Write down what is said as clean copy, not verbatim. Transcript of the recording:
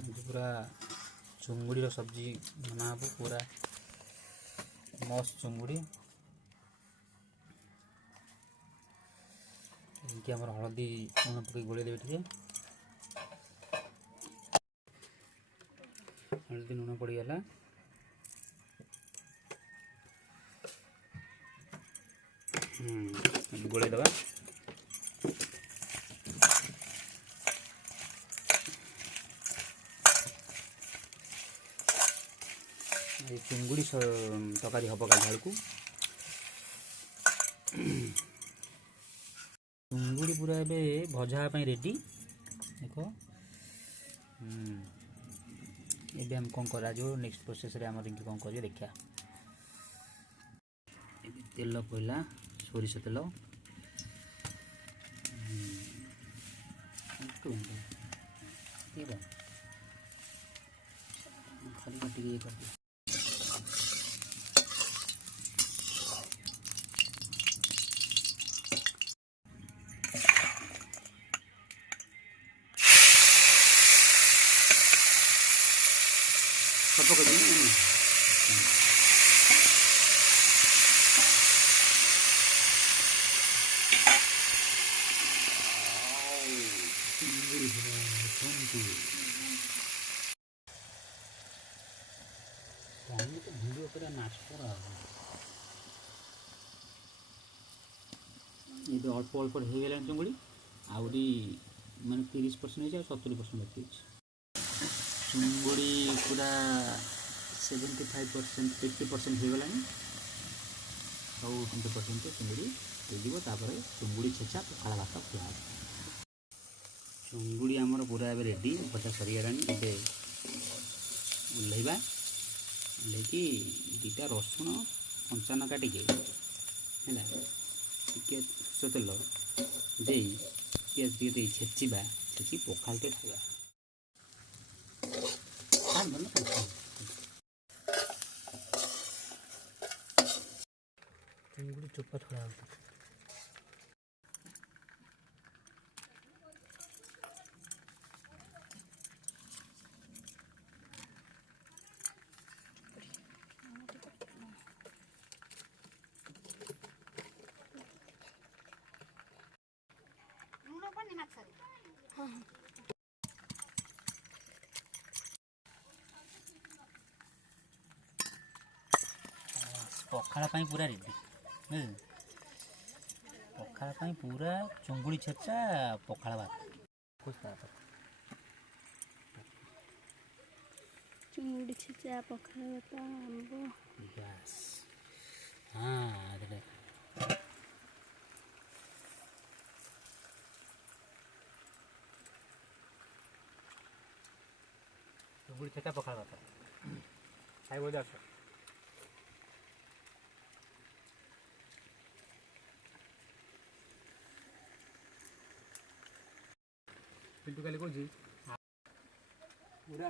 पूरा चुंगुड़ी सब्जी बना हे पूरा मस्त चुंगुड़ी इनकी आम हलदी लुण पक गोल देवे टे हलदी लुण पड़गला गोल दबा चिंगुड़ी तरकारी हम गाधुआ को चिंगुड़ी पूरा ए भजा रेडी देख ये आम कौन करा नेक्स्ट प्रोसेस रे आम कौन कर देखा तेल पड़ा सोरिष तेल खाली काटिक ये कर भिडियो पूरा नाच ये अल्प अल्प हो गला चिंगुड़ी आहरी माने 30% है 70% बाकी चिंगुड़ी पूरा 75% 50% हो गला सब 20% चिंगुड़ी हो चिंगुड़ी छेचा पखाड़ भात खुआ चिंगुड़ी आमर पूरा रेडी भजा सरीगला ओल्लैबा लेकिन दुटा रसुण कंचा नका टिके है सरष तेल दे पियाज टे छेचिबा छेची पखाल टे खाइबा चिंगुड़ी चोपा छड़ा पखाड़ पूरा रेडी पखाड़ पूरा चुंगुड़ी छेचा पखाड़ भात चुंगुड़ी छेचा पखाड़ भात आंब हाँ चुंगुड़ी छेचा पखाड़ भात खाइब आस पिंटू काली कौन पूरा